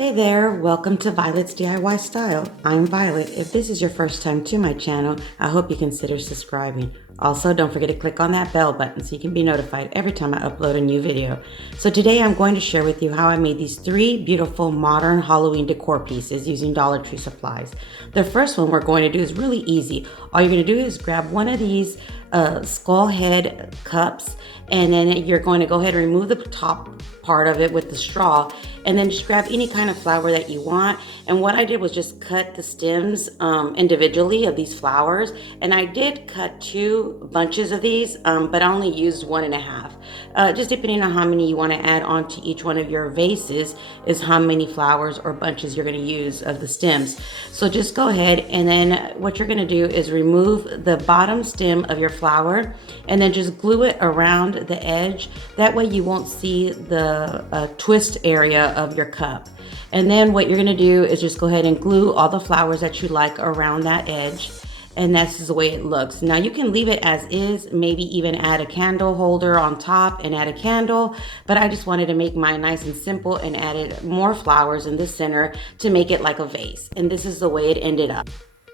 Hey there, welcome to Violet's DIY Style. I'm Violet. If this is your first time to my channel, I hope you consider subscribing. Also, don't forget to click on that bell button so you can be notified every time I upload a new video. So today I'm going to share with you how I made these three beautiful modern Halloween decor pieces using Dollar Tree supplies. The first one we're going to do is really easy. All you're going to do is grab one of these skull head cups, and then you're going to go ahead and remove the top part of it with the straw, and then just grab any kind of flower that you want. And what I did was just cut the stems individually of these flowers, and I did cut two bunches of these, but I only used 1.5. Just depending on how many you want to add onto each one of your vases is how many flowers or bunches you're going to use of the stems. So just go ahead, and then what you're going to do is remove the bottom stem of your flower and then just glue it around the edge. That way you won't see the twist area of your cup. And then what you're going to do is just go ahead and glue all the flowers that you like around that edge, and that's the way it looks. Now you can leave it as is, maybe even add a candle holder on top and add a candle, but I just wanted to make mine nice and simple and added more flowers in the center to make it like a vase, and this is the way it ended up.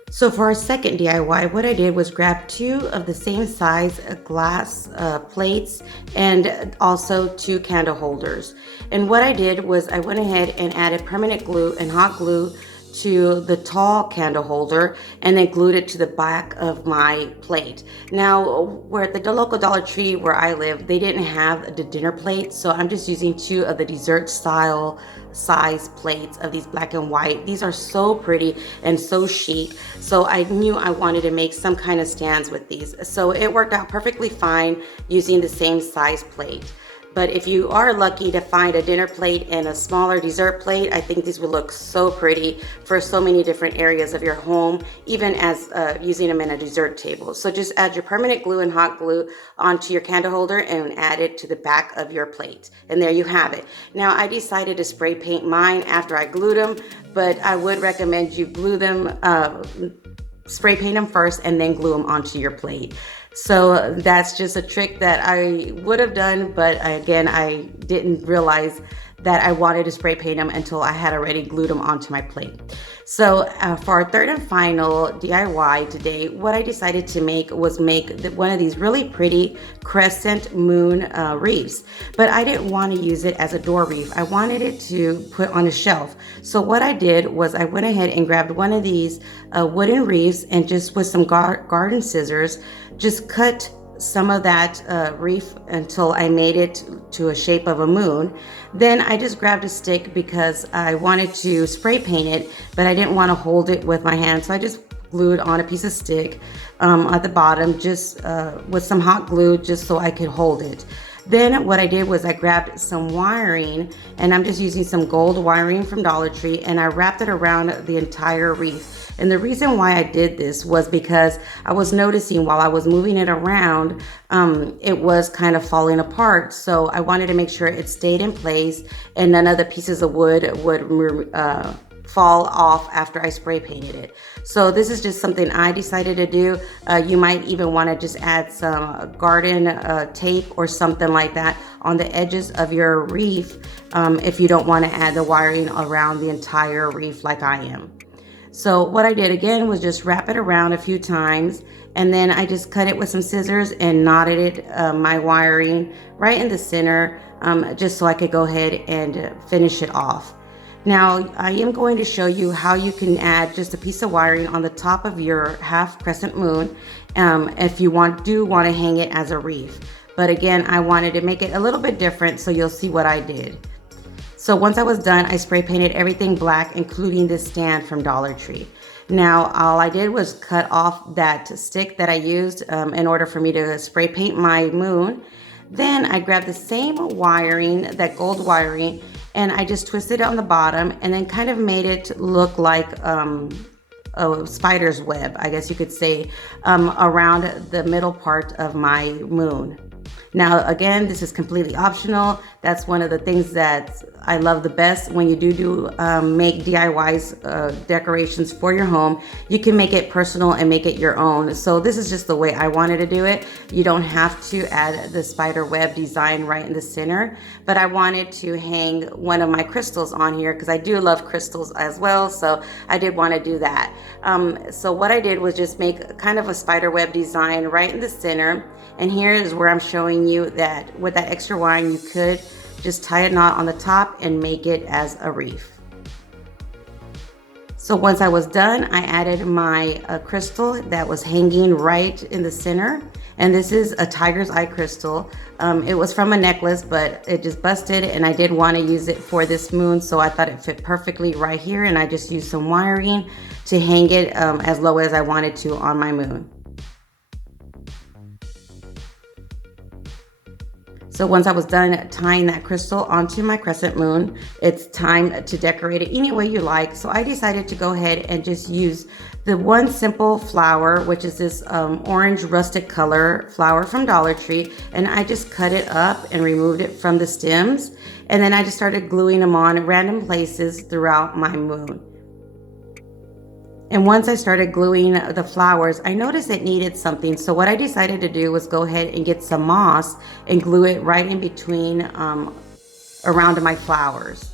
So for our second DIY, what I did was grab two of the same size glass plates and also two candle holders. And what I did was I went ahead and added permanent glue and hot glue to the tall candle holder and then glued it to the back of my plate. Now, where at the local Dollar Tree where I live, they didn't have the dinner plate, so I'm just using two of the dessert style size plates of these black and white. These are so pretty and so chic, so I knew I wanted to make some kind of stands with these. So it worked out perfectly fine using the same size plate. But if you are lucky to find a dinner plate and a smaller dessert plate, I think these would look so pretty for so many different areas of your home, even as using them in a dessert table. So just add your permanent glue and hot glue onto your candle holder and add it to the back of your plate. And there you have it. Now I decided to spray paint mine after I glued them, but I would recommend you glue them, spray paint them first and then glue them onto your plate. So that's just a trick that I would have done, but again, I didn't realize that I wanted to spray paint them until I had already glued them onto my plate. So for our third and final DIY today, what I decided to make was make one of these really pretty crescent moon wreaths, but I didn't want to use it as a door wreath. I wanted it to put on a shelf. So what I did was I went ahead and grabbed one of these wooden wreaths and just with some garden scissors, just cut some of that wreath until I made it to a shape of a moon. Then I just grabbed a stick because I wanted to spray paint it, but I didn't want to hold it with my hand, so I just glued on a piece of stick at the bottom, just with some hot glue, just so I could hold it. Then what I did was I grabbed some wiring, and I'm just using some gold wiring from Dollar Tree, and I wrapped it around the entire wreath. And the reason why I did this was because I was noticing while I was moving it around, it was kind of falling apart. So I wanted to make sure it stayed in place and none of the pieces of wood would fall off after I spray painted it. So this is just something I decided to do. You might even want to just add some garden tape or something like that on the edges of your wreath if you don't want to add the wiring around the entire wreath like I am. So what I did again was just wrap it around a few times, and then I just cut it with some scissors and knotted it, my wiring right in the center, just so I could go ahead and finish it off. Now I am going to show you how you can add just a piece of wiring on the top of your half crescent moon if you do want to hang it as a wreath. But again, I wanted to make it a little bit different, so you'll see what I did. So once I was done, I spray painted everything black, including this stand from Dollar Tree. Now, all I did was cut off that stick that I used in order for me to spray paint my moon. Then I grabbed the same wiring, that gold wiring, and I just twisted it on the bottom and then kind of made it look like a spider's web, I guess you could say, around the middle part of my moon. Now, again, this is completely optional. That's one of the things that I love the best when you do make DIYs, decorations for your home. You can make it personal and make it your own. So this is just the way I wanted to do it. You don't have to add the spider web design right in the center, but I wanted to hang one of my crystals on here because I do love crystals as well. So I did want to do that. So what I did was just make kind of a spider web design right in the center. And here is where I'm showing you that with that extra wine, you could just tie a knot on the top and make it as a wreath. So once I was done, I added my crystal that was hanging right in the center. And this is a tiger's eye crystal. It was from a necklace, but it just busted and I did want to use it for this moon. So I thought it fit perfectly right here. And I just used some wiring to hang it as low as I wanted to on my moon. So once I was done tying that crystal onto my crescent moon, it's time to decorate it any way you like. So I decided to go ahead and just use the one simple flower, which is this orange rustic color flower from Dollar Tree. And I just cut it up and removed it from the stems. And then I just started gluing them on in random places throughout my moon. And once I started gluing the flowers, I noticed it needed something. So what I decided to do was go ahead and get some moss and glue it right in between around my flowers.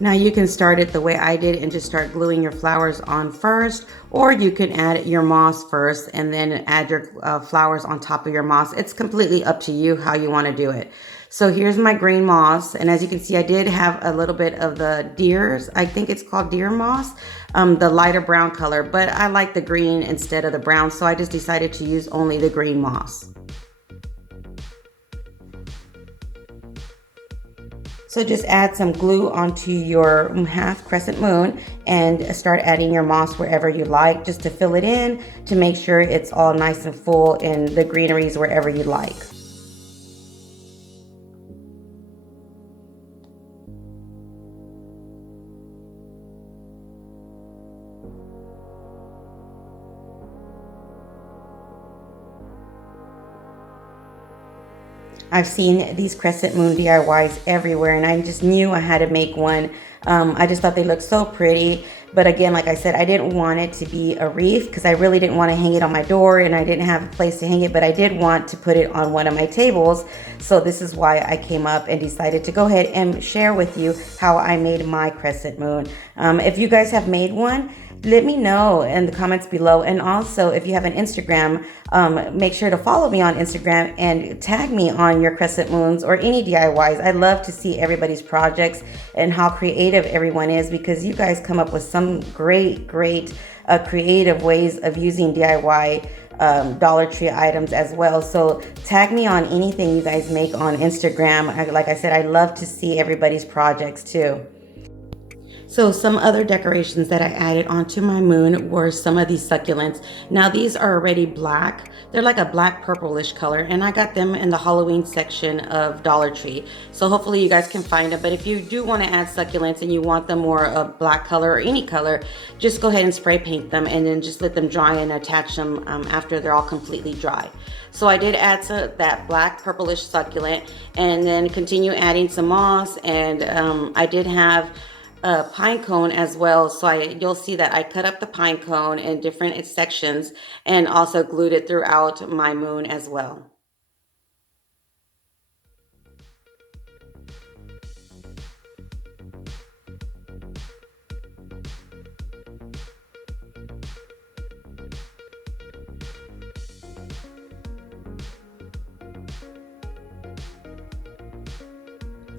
Now you can start it the way I did and just start gluing your flowers on first, or you can add your moss first and then add your flowers on top of your moss. It's completely up to you how you want to do it. So here's my green moss, and as you can see, I did have a little bit of the deer's, I think it's called deer moss, the lighter brown color, but I like the green instead of the brown, so I just decided to use only the green moss. So just add some glue onto your half crescent moon and start adding your moss wherever you like, just to fill it in to make sure it's all nice and full in the greeneries wherever you like. I've seen these crescent moon DIYs everywhere and I just knew I had to make one. I just thought they looked so pretty. But again, like I said, I didn't want it to be a wreath because I really didn't want to hang it on my door and I didn't have a place to hang it, but I did want to put it on one of my tables. So this is why I came up and decided to go ahead and share with you how I made my crescent moon. If you guys have made one, let me know in the comments below. And also, if you have an Instagram, make sure to follow me on Instagram and tag me on your crescent moons or any DIYs. I love to see everybody's projects and how creative everyone is, because you guys come up with some great creative ways of using DIY Dollar Tree items as well. So tag me on anything you guys make on Instagram. Like I said, I love to see everybody's projects too. So some other decorations that I added onto my moon were some of these succulents. Now these are already black. They're like a black purplish color, and I got them in the Halloween section of Dollar Tree. So hopefully you guys can find them. But if you do want to add succulents and you want them more a black color or any color, just go ahead and spray paint them and then just let them dry and attach them after they're all completely dry. So I did add that black purplish succulent and then continue adding some moss, and I did have a pine cone as well. So you'll see that I cut up the pine cone in different sections and also glued it throughout my moon as well.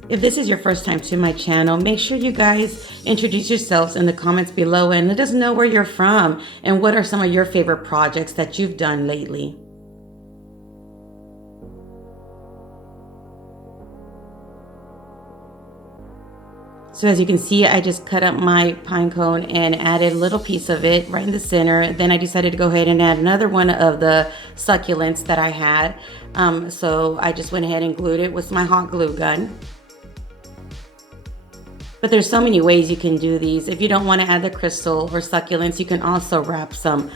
If this is your first time to my channel, make sure you guys introduce yourselves in the comments below and let us know where you're from and what are some of your favorite projects that you've done lately. So as you can see, I just cut up my pine cone and added a little piece of it right in the center. Then I decided to go ahead and add another one of the succulents that I had. So I just went ahead and glued it with my hot glue gun. But there's so many ways you can do these. If you don't want to add the crystal or succulents, you can also wrap some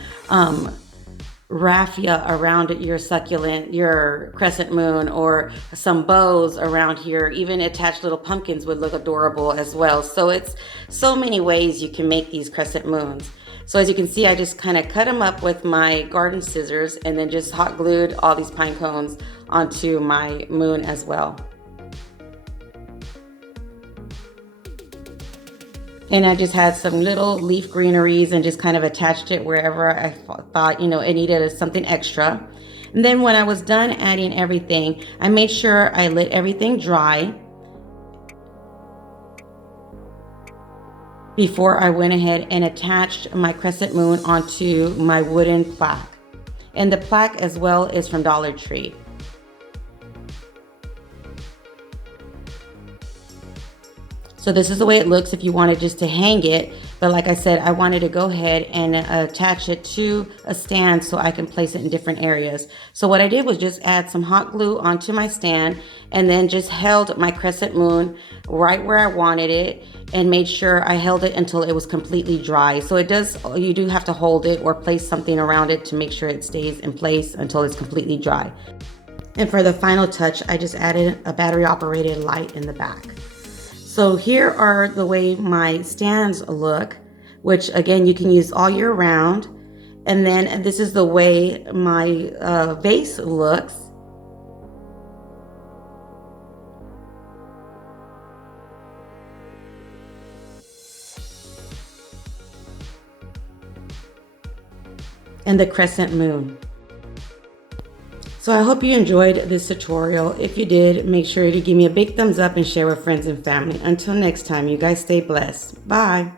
raffia around your succulent, your crescent moon, or some bows around here. Even attached little pumpkins would look adorable as well. So it's so many ways you can make these crescent moons. So as you can see, I just kind of cut them up with my garden scissors and then just hot glued all these pine cones onto my moon as well. And I just had some little leaf greeneries and just kind of attached it wherever I thought, you know, it needed something extra. And then when I was done adding everything, I made sure I let everything dry before I went ahead and attached my crescent moon onto my wooden plaque. And the plaque as well is from Dollar Tree. So this is the way it looks if you wanted just to hang it. But like I said, I wanted to go ahead and attach it to a stand so I can place it in different areas. So what I did was just add some hot glue onto my stand and then just held my crescent moon right where I wanted it and made sure I held it until it was completely dry. So you do have to hold it or place something around it to make sure it stays in place until it's completely dry. And for the final touch, I just added a battery operated light in the back. So here are the way my stands look, which again, you can use all year round. And then this is the way my vase looks. And the crescent moon. So I hope you enjoyed this tutorial. If you did, make sure to give me a big thumbs up and share with friends and family. Until next time, you guys stay blessed. Bye.